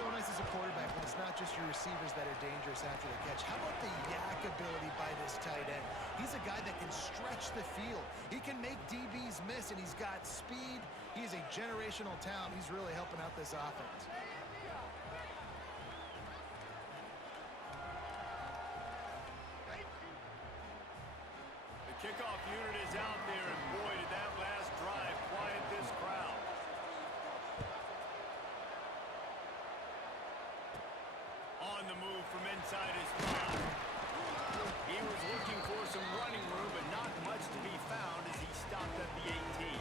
so nice as a quarterback when it's not just your receivers that are dangerous after the catch. How about the yak ability by this tight end? He's a guy that can stretch the field. He can make DBs miss, and he's got speed. He's a generational talent. He's really helping out this offense. The kickoff unit is out there, and boy, did that last drive quiet this crowd. On the move from inside his 5. He was looking for some running room, but not much to be found as he stopped at the 18.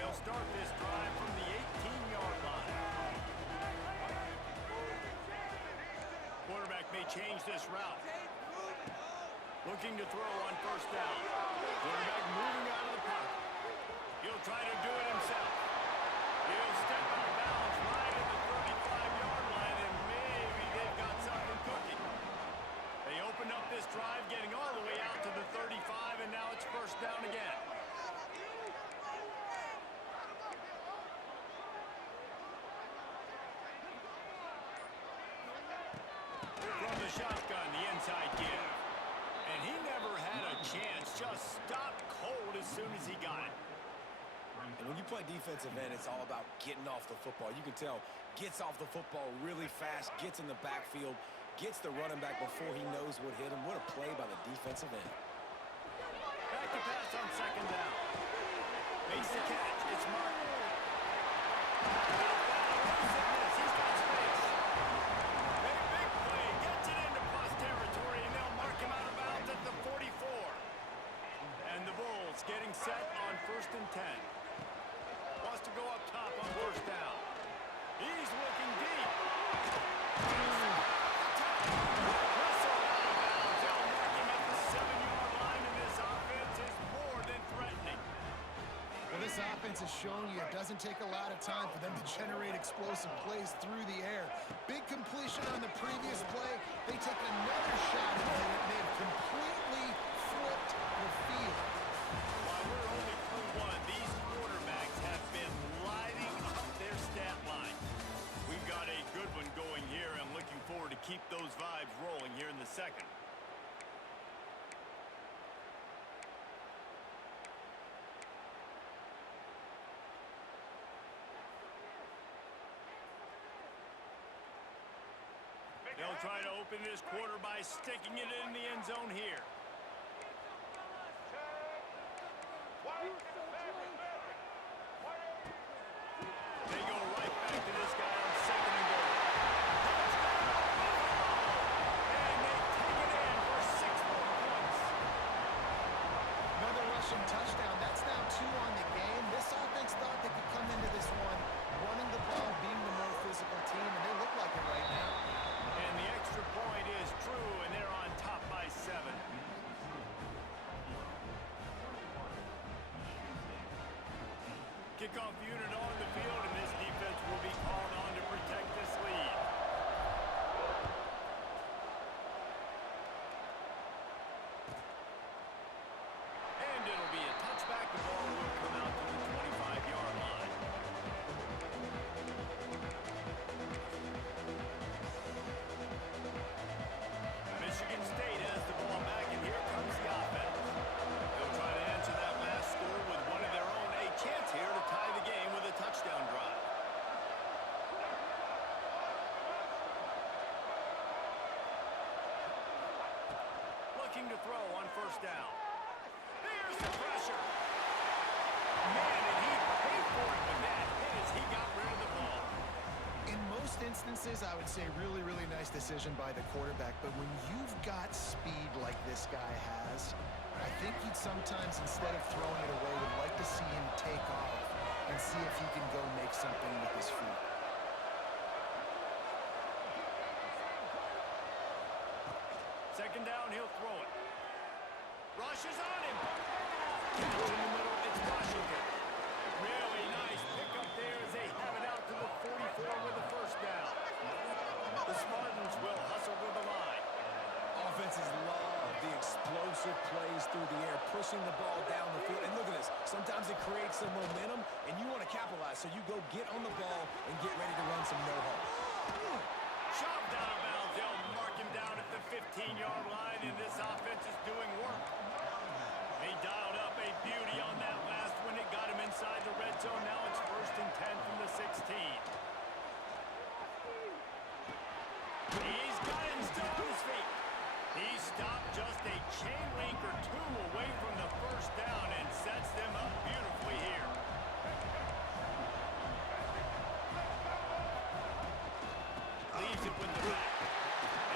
They'll start this drive from the 18-yard line. Quarterback may change this route. Looking to throw on first down. Quarterback moving out of the pocket. He'll try to do it himself. He'll step out of bounds right at the 35-yard line, and maybe they've got something cooking. They opened up this drive, getting all the way out to the 35, and now it's first down again. From the shotgun, the inside give. And he never had a chance, just stopped cold as soon as he got it. And when you play defensive end, it's all about getting off the football. You can tell, gets off the football really fast, gets in the backfield, gets the running back before he knows what hit him. What a play by the defensive end. Back to pass on second down. Makes the catch. It's Martin. He's got space. Big play. Gets it into plus territory, and they'll mark him out of bounds at the 44. And the Bulls getting set on 1st and 10. Wants to go up top on first down. He's looking deep. Whistle out of bounds. They'll mark him at the 7-yard line, and this offense is more than threatening. Well, this offense is showing you it doesn't take a lot of time for them to generate explosive plays through the air. Big completion on the previous play. They take another shot at it, and they've completely flipped the field. While we're only through one, these quarterbacks have been lighting up their stat line. We've got a good one going here. I'm looking forward to keep those vibes rolling here in the second. They'll try to open this quarter by sticking it in the end zone here. They go right back to this guy on second and goal. And they take it in for 6 more points. Another rushing touchdown. That's now 2 on the game. This offense thought they could come into this one running the ball, being the more physical team, and they look like it right now. And the extra point is true, and they're on top by 7. Kickoff unit on the field, and this defense will be called on to protect this lead. And it'll be a touchback. The ball will come out to the 25-yard line. Michigan State has the ball back, and here comes the offense. They'll try to answer that last score with one of their own. A chance here to tie the game with a touchdown drive. Looking to throw on first down. There's the pressure. Man, and he paid for it with that hit as he got rid of the ball. In most instances, I would say really, really nice decision by the quarterback. But when you've got speed like this guy has, I think he'd sometimes, instead of throwing it away, would like to see him take off and see if he can go make something with his feet. Second down, he'll throw it. Rush is on him. Catch in the middle, it's Washington. Really nice pickup there as they have it out to the 44 with a first down. The Spartans will hustle to the line. Offenses love the explosive plays through the air, pushing the ball down the field. And look at this. Sometimes it creates some momentum, and you want to capitalize. So you go get on the ball and get ready to run some no-huddle. Shoved out of bounds. They'll mark him down at the 15-yard line, and this offense is doing work. They dialed up a beauty on that last one. It got him inside the red zone. Now it's 1st and 10 from the 16. He's got him still on his feet. He stopped just a chain link or two away from the first down and sets them up beautifully here. Leaves it with the back.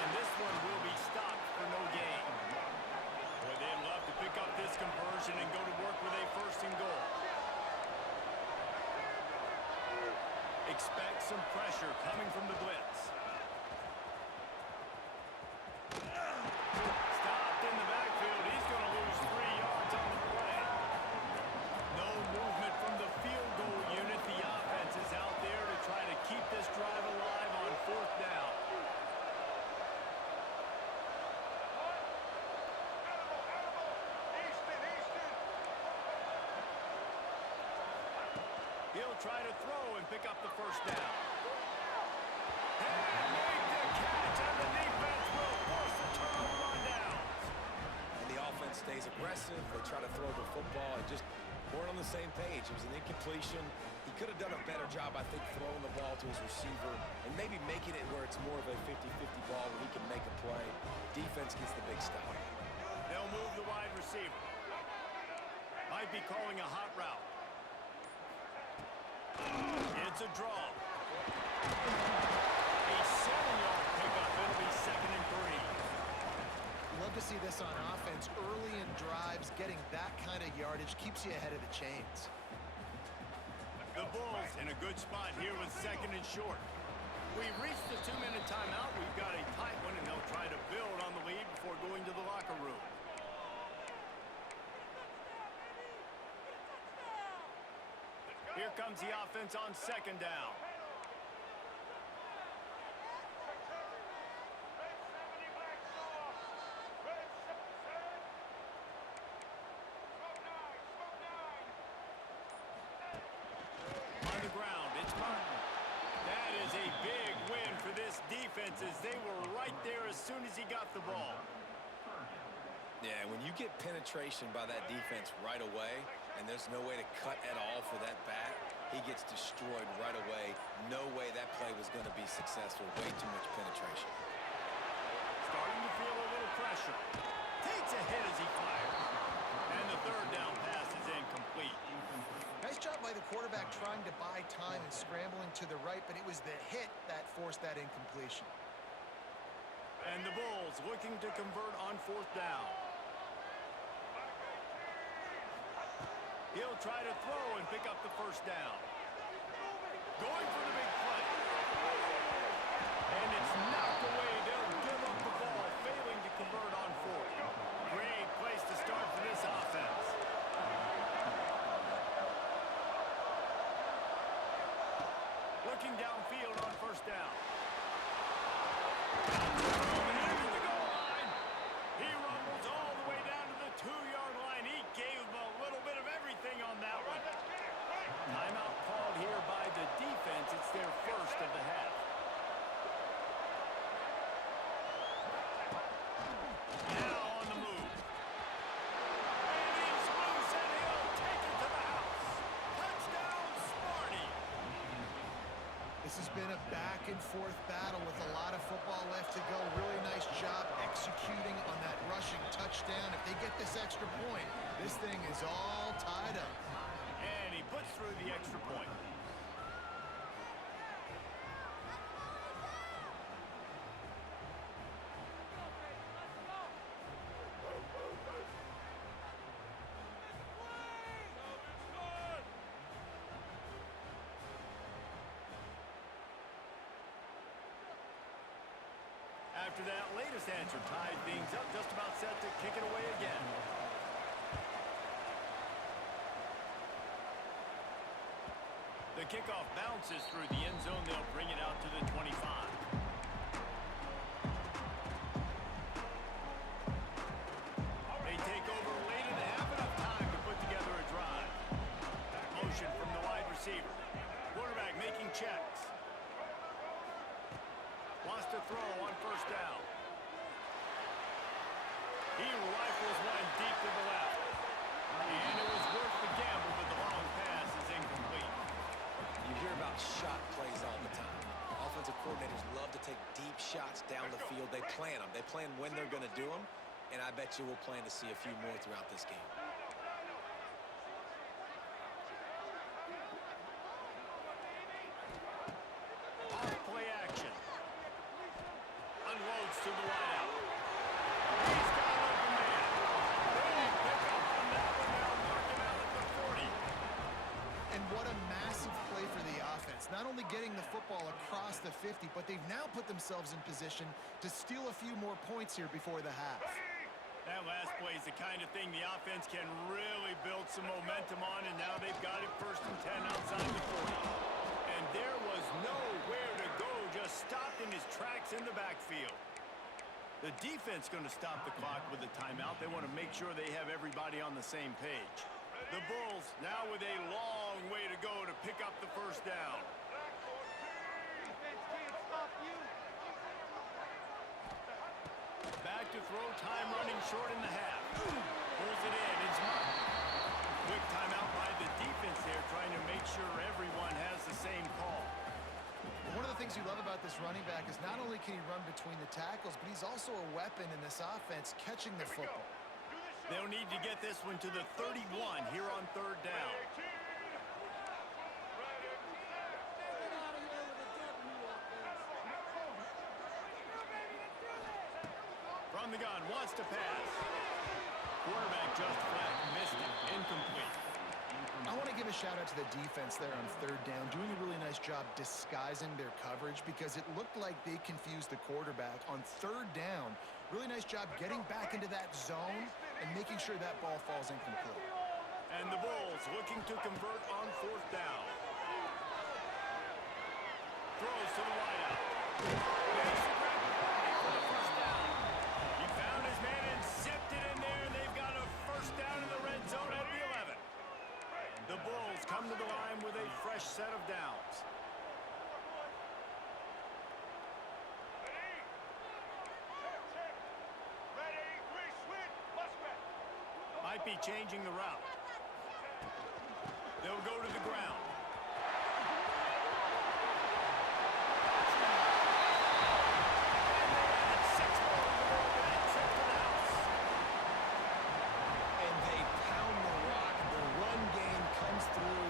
And this one will be stopped for no gain. Boy, they'd love to pick up this conversion and go to work with a 1st and goal. Expect some pressure coming from the blitz. Stopped in the backfield. He's going to lose 3 yards on the play. No movement from the field goal unit. The offense is out there to try to keep this drive alive on 4th down. He'll try to throw and pick up the 1st down. And make the catch, and the defense will force the turnover on downs. And the offense stays aggressive. They try to throw the football and just weren't on the same page. It was an incompletion. He could have done a better job, I think, throwing the ball to his receiver and maybe making it where it's more of a 50-50 ball where he can make a play. Defense gets the big stop. They'll move the wide receiver. Might be calling a hot route. It's a draw. A 7-yard pickup. It'll be 2nd and 3. Love to see this on offense. Early in drives, getting that kind of yardage keeps you ahead of the chains. The Bulls in a good spot here with 2nd and short. We've reached the 2-minute timeout. We've got a tight one, and they'll try to build on the lead before going to the locker room. Here comes the offense on 2nd down. On the ground, it's Martin. That is a big win for this defense as they were right there as soon as he got the ball. Yeah, when you get penetration by that defense right away, and there's no way to cut at all for that back, he gets destroyed right away. No way that play was going to be successful. Way too much penetration. Starting to feel a little pressure. Takes a hit as he fires. And the 3rd down pass is incomplete. Nice job by the quarterback trying to buy time and scrambling to the right, but it was the hit that forced that incompletion. And the Bulls looking to convert on 4th down. He'll try to throw and pick up the 1st down. Going for the big play. And it's knocked away. They'll give up the ball, failing to convert on 4th. Great place to start for this offense. Looking downfield on 1st down. Into the goal line. He rumbles all the way down to the 2-yard line. He gave him a little bit of everything on that one. Timeout called here by the defense. It's their 1st of the half. Now on the move. And he's loose, and he'll take it to the house. Touchdown, Smarty. This has been a back-and-forth battle with a lot of football left to go. Really nice job executing on that rushing touchdown. If they get this extra point, this thing is all tied up. And he puts through the extra point. After that latest answer tied things up, just about set to kick it away again. The kickoff bounces through the end zone. They'll bring it out to the 25. plan them. They plan when they're going to do them, and I bet you we'll plan to see a few more throughout this game. Off-play action. Unloads to the wideout. He's got an open man. Big pick up on that one. They'll mark him out at the 40. And what a massive play for the offense. Not only getting the football across the 50, but they've now put themselves in position to steal a few more points here before the half. That last play is the kind of thing the offense can really build some momentum on, and now they've got it 1st and 10 outside the 40. And there was nowhere to go, just stopped in his tracks in the backfield. The defense going to stop the clock with a timeout. They want to make sure they have everybody on the same page. The Bulls now with a long way to go to pick up the 1st down. Back to throw, time running short in the half. Pulls it in, it's marked. Quick timeout by the defense there, trying to make sure everyone has the same call. One of the things you love about this running back is not only can he run between the tackles, but he's also a weapon in this offense catching the football. They'll need to get this one to the 31 here on 3rd down. From the gun, wants to pass. Quarterback just flat, missed it, incomplete. I want to give a shout out to the defense there on 3rd down, doing a really nice job disguising their coverage because it looked like they confused the quarterback on 3rd down. Really nice job getting back into that zone and making sure that ball falls incomplete. And the Bulls looking to convert on 4th down. Throws to the wideout. Makes the grab for the 1st down. He found his man and zipped it in there, and they've got a 1st down in the red zone at the 11. The Bulls come to the line with a fresh set of downs. Might be changing the route. They'll go to the ground. And they add 6 more to the board with that trip to the house. And they pound the rock. The run game comes through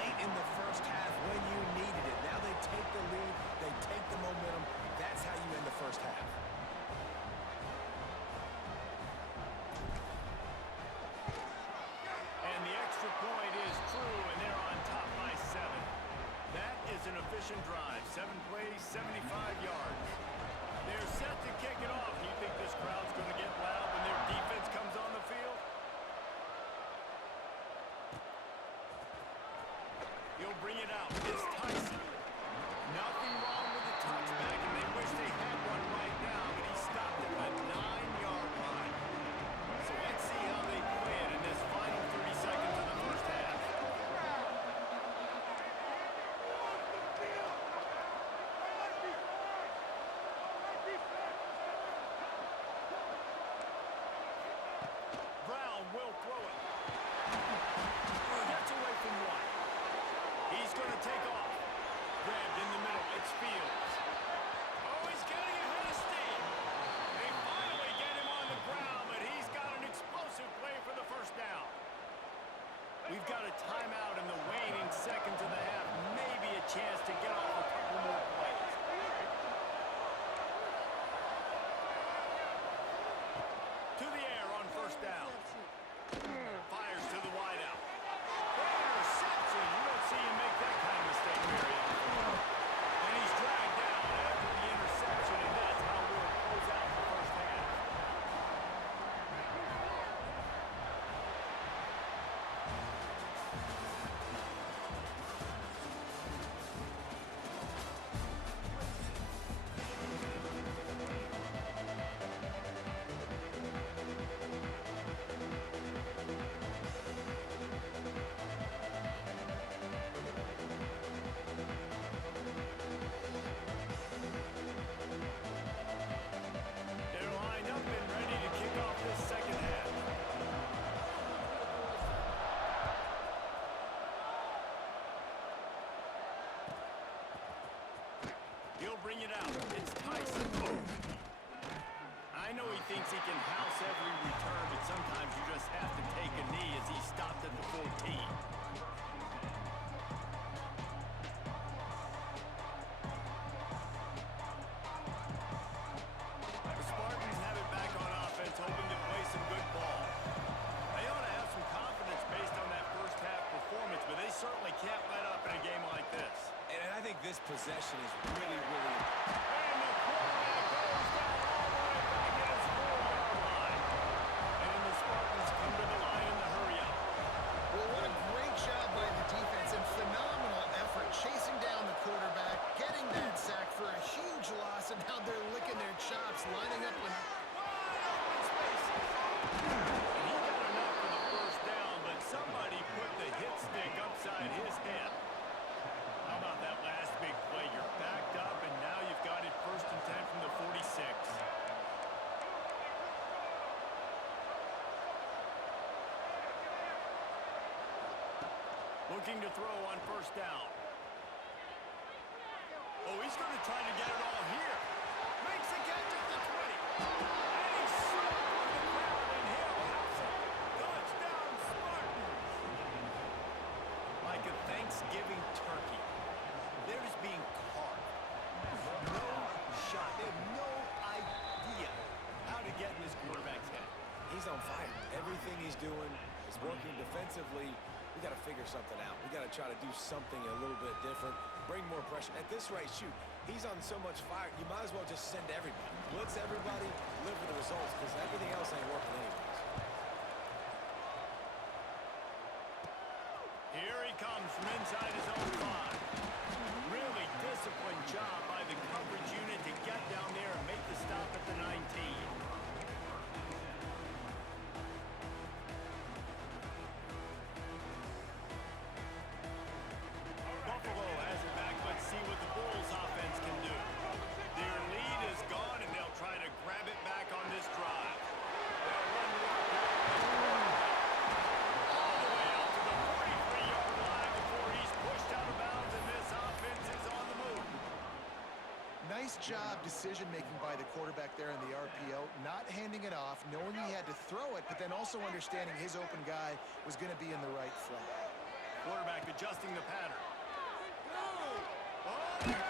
late in the 1st half when you needed it. Now they take the lead. They take the momentum. That's how you end the 1st half. And the extra point is true, and they're on top by 7. That is an efficient drive. 7 plays, 75 yards. They're set to kick it off. Do you think this crowd's going to get loud when their defense comes on the field? He'll bring it out. It's Tyson. Nothing wrong with the touchback, and they wish they had one right now, but he stopped at the 9-yard line. So let's see how they play it in this final 30 seconds of the 1st half. Brown will throw it. Gets away from one. He's going to take off. Grabbed in the middle. It's Fields. Oh, he's getting ahead of steam. They finally get him on the ground, but he's got an explosive play for the 1st down. We've got a timeout in the waning seconds of the half. Maybe a chance to get off a couple more plays. To the air on 1st down. Fires to the wideout. Interception. You don't see him make that kind of mistake very often. And he's dragged down after the interception, and that's how we'll close out the 1st half. They're lined up and ready to kick off this 2nd half. He'll bring it out. It's Tyson. know he thinks he can house every return, but sometimes you just have to take a knee as he stopped at the 14. The Spartans have it back on offense, hoping to play some good ball. They ought to have some confidence based on that first half performance, but they certainly can't let up in a game like this. And I think this possession is really important. And the quarterback goes down all the way back at his 4-yard line. And the Spartans come to the line in the hurry-up. Well, what a great job by the defense and phenomenal effort chasing down the quarterback, getting that sack for a huge loss, and now they're licking their chops, lining up with Wide open spaces. And he got enough for the first down, but somebody put the hit stick upside his head. How about that last big play? You're backed up, and now you've got it 1st and 10 from the 46. Looking to throw on 1st down. Oh, he's going to try to get it all here. Makes a catch at the 20. And he's struck for the crowd, and he'll house it. Touchdown, Spartans. Like a Thanksgiving turkey. They're just being carved. No shot. They have no idea how to get in this quarterback's head. He's on fire. Everything he's doing is working defensively. We got to figure something out. We got to try to do something a little bit different, bring more pressure. At this rate, shoot, he's on so much fire, you might as well just send everybody. Blitz everybody, live with the results, because everything else ain't working anyways. Here he comes from inside his own 5. Really disciplined job by the coverage unit to get down there and make the stop at the 19. Buffalo has it back. Let's see what the Bulls offense can do. Their lead is gone, and they'll try to grab it back on this drive. They'll run it up all the way out to the 43-yard line before he's pushed out of bounds, and this offense is on the move. Nice job decision-making by the quarterback there in the RPO, not handing it off, knowing he had to throw it, but then also understanding his open guy was going to be in the right flat. Quarterback adjusting the pattern. Well,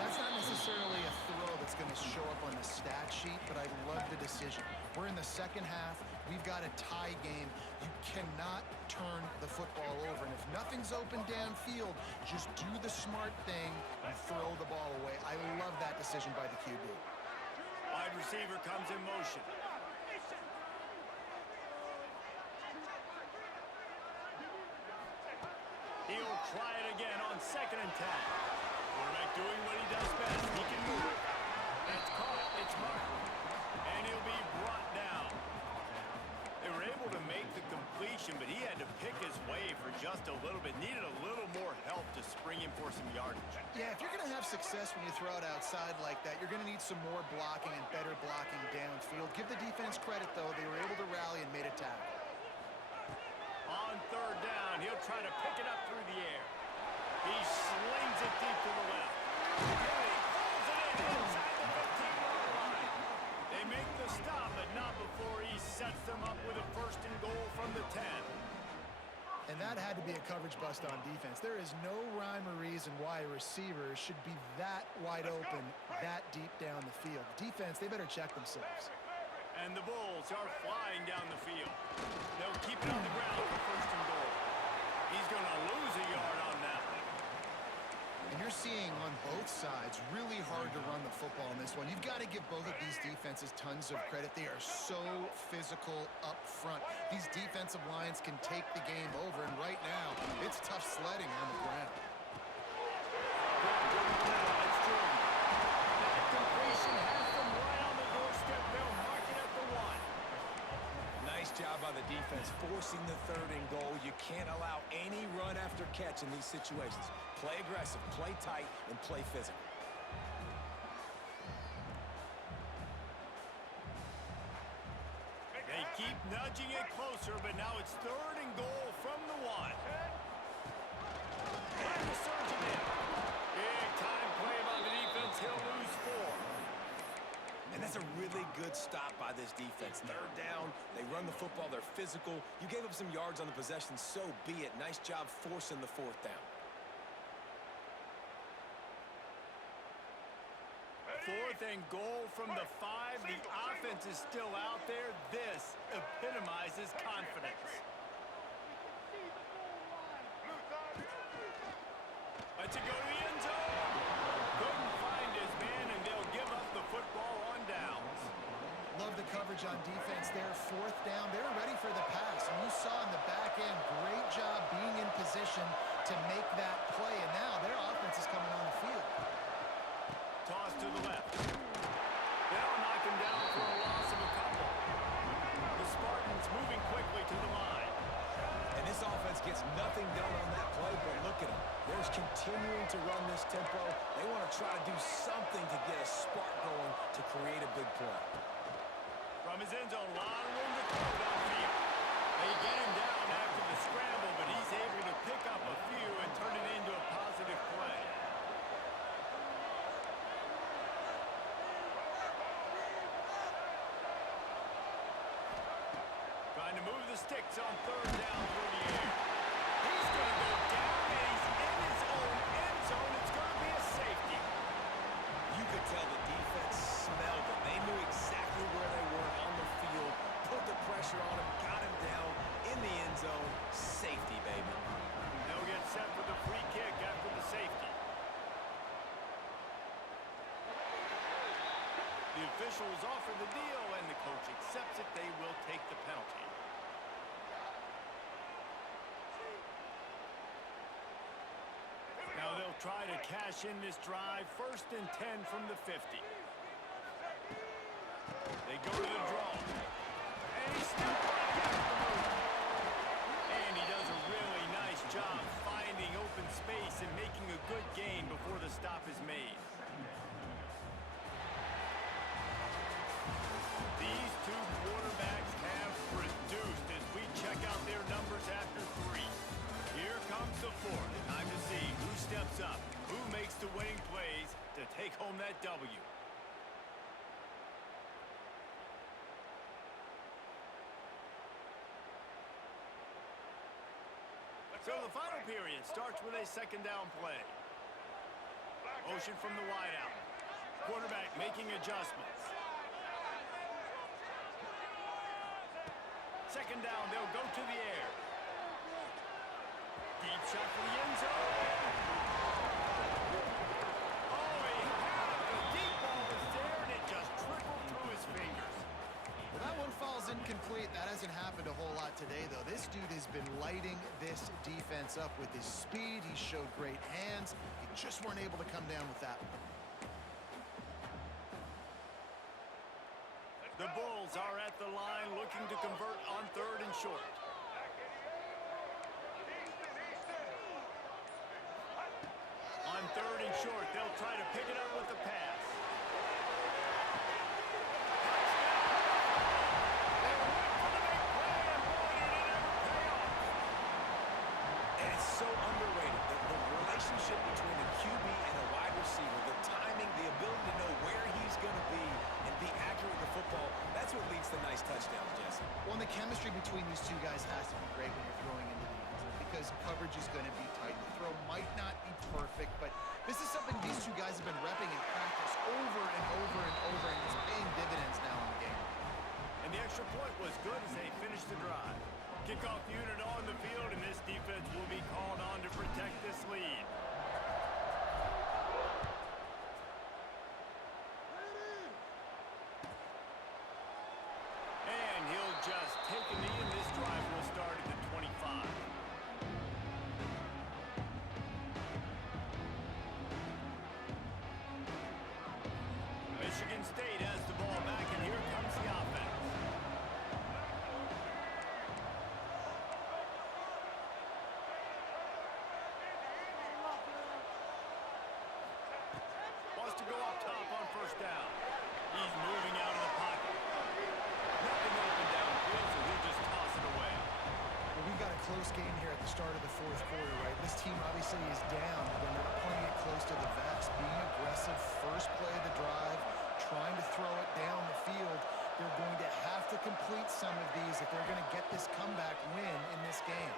that's not necessarily a throw that's going to show up on the stat sheet, but I love the decision. We're in the second half. We've got a tie game. You cannot turn the football over. And if nothing's open downfield, just do the smart thing and throw the ball away. I love that decision by the QB. Wide receiver comes in motion. He'll try it again on 2nd and 10. Quarterback doing what he does best. He can move. It's caught. It's marked. And he'll be brought down. They were able to make the completion, but he had to pick his way for just a little bit. Needed a little more help to spring him for some yardage. Yeah, if you're going to have success when you throw it outside like that, you're going to need some more blocking and better blocking downfield. Give the defense credit, though. They were able to rally and made a tackle. On 3rd down, he'll try to pick it up through the air. He slings it deep to the left. And he pulls it in inside the 15-yard line. They make the stop, but not before he sets them up with a 1st and goal from the 10. And that had to be a coverage bust on defense. There is no rhyme or reason why a receiver should be that wide open, that deep down the field. Defense, they better check themselves. And the Bulls are flying down the field. They'll keep it on the ground for 1st and goal. He's going to lose a yard on that one. And you're seeing on both sides really hard to run the football in this one. You've got to give both of these defenses tons of credit. They are so physical up front. These defensive lines can take the game over, and right now, it's tough sledding on the ground. It's Jordan. That completion has them right on the doorstep. They'll mark it at the 1. Nice job by the defense, forcing the 3rd and goal. You can't allow any run after catch in these situations. Play aggressive, play tight, and play physical. They keep nudging it closer, but now it's 3rd and goal from the 1. And the surge again. Big time play by the defense. He'll lose 4. And That's a really good stop by this defense. Third down, they run the football, they're physical. You gave up some yards on the possession, so be it. Nice job forcing the fourth down. Fourth and goal from the 5. The offense is still out there. This epitomizes confidence. Let's it go to the end zone. Couldn't find his man, and they'll give up the football on downs. Love the coverage on defense there. Fourth down. They were ready for the pass. And you saw in the back end, great job being in position to make that play. And now their offense is coming on the field. Toss to the left. They'll knock him down for a loss of a couple. The Spartans moving quickly to the line. And this offense gets nothing done on that play, but look at them. They're continuing to run this tempo. They want to try to do something to get a spark going to create a big play. From his end zone, a lot of room to throw downfield. They get him down after the scramble, but he's able to pick up a few and turn it into a positive play. Trying to move the sticks on third down through the air. He's going to go down, and he's in his own end zone. It's going to be a safety. You could tell the defense smelled it. They knew exactly where they were on the field, put the pressure on him, got him down in the end zone. Safety, baby. They'll get set for the free kick after the safety. The officials offer the deal, and the coach accepts it. They will take the penalty. Now they'll try to cash in this drive. 1st and 10 from the 50. They go to the draw. And he's still running after the move. And he does a really nice job finding open space and making a good gain before the stop is made. These two quarterbacks have produced as we check out their numbers after 3. Here comes the 4th. Time to see who steps up, who makes the winning plays to take home that W. So the final period starts with a 2nd down play. Motion from the wideout. Quarterback making adjustments. 2nd down, they'll go to the air. Deep shot for the end zone. Oh, he had it. The deep ball was there, and it just trickled through his fingers. Well, that one falls incomplete. That hasn't happened a whole lot today, though. This dude has been lighting this defense up with his speed. He showed great hands. He just weren't able to come down with that one. The Bulls are at the line looking to convert on 3rd and short. On 3rd and short, they'll try to pick it up with the pass. And it's so underrated. The relationship between a QB and a wide receiver, the timing, the ability to know where he's going to be and be accurate with the football, that's what leads to nice touchdowns, Jesse. Well, and the chemistry between these two guys has to be great when you're throwing into the end zone because coverage is going to be tight. The throw might not be perfect, but this is something these two guys have been repping in practice over and over and over, and it's paying dividends now in the game. And the extra point was good as they finished the drive. Kickoff unit on the field, and this defense will be called on to protect this lead. And he'll just take a knee, and this drive will start at the 25. Michigan State has the ball back, and here comes the offense. Wants to go up top on 1st down. He's moving out of the pocket. Nothing open downfield, so he'll just toss it away. Well, we've got a close game here at the start of the 4th quarter, right? This team obviously is down, but they're not playing it close to the vest. Being aggressive, first play of the drive, trying to throw it down the field. They're going to have to complete some of these if they're going to get this comeback win in this game.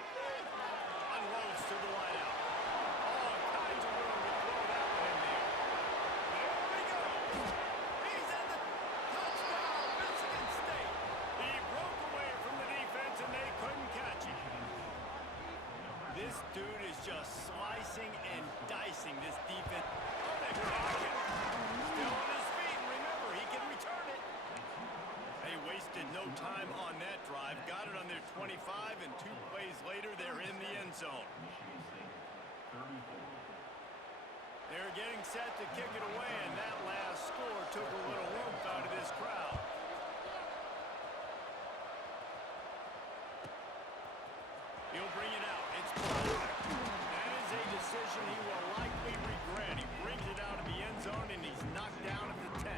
Unloads to the wideout. All kinds of room to throw that one in there. There we go. He's in the touchdown, Michigan State. He broke away from the defense, and they couldn't catch him. This dude is just slicing and dicing this defense. Oh, they blocked him. Still on his feet, and remember, he can return it. They wasted no time on that drive. Got it on their 25, and 2 plays later, they're in the end zone. They're getting set to kick it away, and that last score took a little warmth out of this crowd. He'll bring it out. It's blocked. That is a decision he will likely regret. He brings it out of the end zone, and he's knocked down at the 10.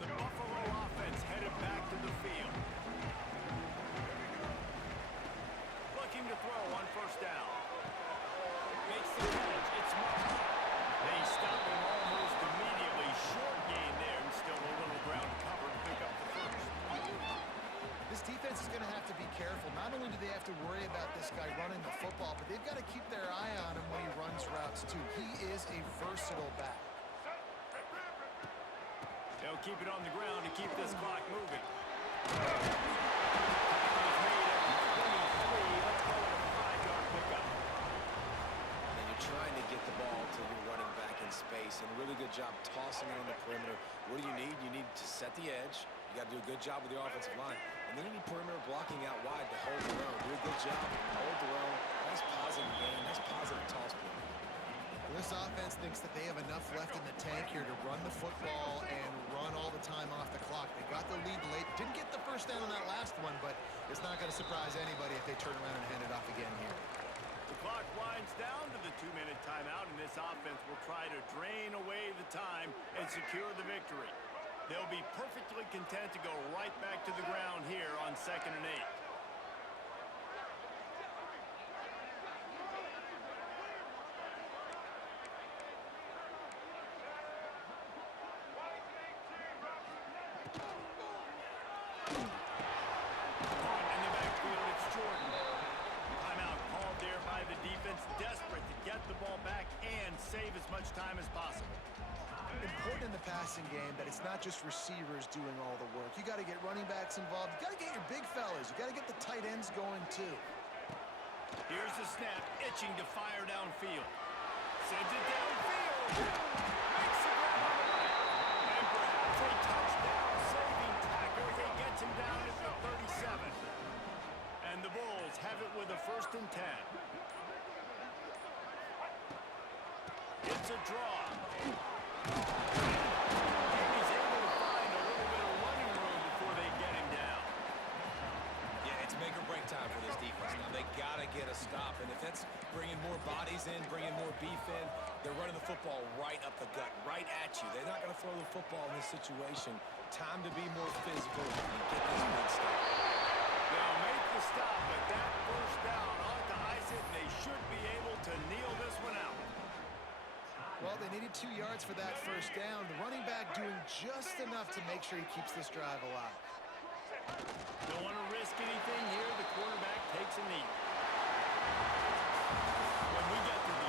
The Buffalo offense headed back to the field. Looking to throw on first down. Makes the catch. It's marked. They stop him almost immediately. Short gain there, and still a little ground to cover to pick up the first. This defense is going to have to be careful. Not only do they have to worry about this guy running the football, but they've got to keep their eye on him when he runs routes, too. He is a versatile back. They'll keep it on the ground to keep this clock moving. Trying to get the ball to your running back in space, and a really good job tossing it on the perimeter. What do you need? You need to set the edge. You got to do a good job with the offensive line, and then you need perimeter blocking out wide to hold their own. Do a good job, hold their own. Nice positive game, nice positive toss play. This offense thinks that they have enough left in the tank here to run the football and run all the time off the clock. They got the lead late. Didn't get the first down on that last one, but it's not going to surprise anybody if they turn around and hand it off again here. The clock winds down to the 2-minute timeout, and this offense will try to drain away the time and secure the victory. They'll be perfectly content to go right back to the ground here on 2nd and 8. Caught in the backfield, it's Jordan. Timeout called there by the defense, desperate to get the ball back and save as much time as possible. Important in the passing game that it's not just receivers doing all the work. You got to get running backs involved. You got to get your big fellas. You got to get the tight ends going too. Here's the snap, itching to fire downfield. Sends it downfield. Makes the grab. And perhaps a touchdown-saving tackle as he gets him down at the 37. And the Bulls have it with a 1st and 10. It's a draw. And he's able to find a little bit of running room before they get him down. Yeah, it's make or break time for this defense. Now they got to get a stop, and if that's bringing more bodies in, bringing more beef in, they're running the football right up the gut, right at you. They're not going to throw the football in this situation. Time to be more physical and get this big stop. They'll make the stop, but that first down ought to ice it, and they should be able to kneel this one out. Well, they needed 2 yards for that first down. The running back doing just enough to make sure he keeps this drive alive. Don't want to risk anything here. The quarterback takes a knee. When we get to the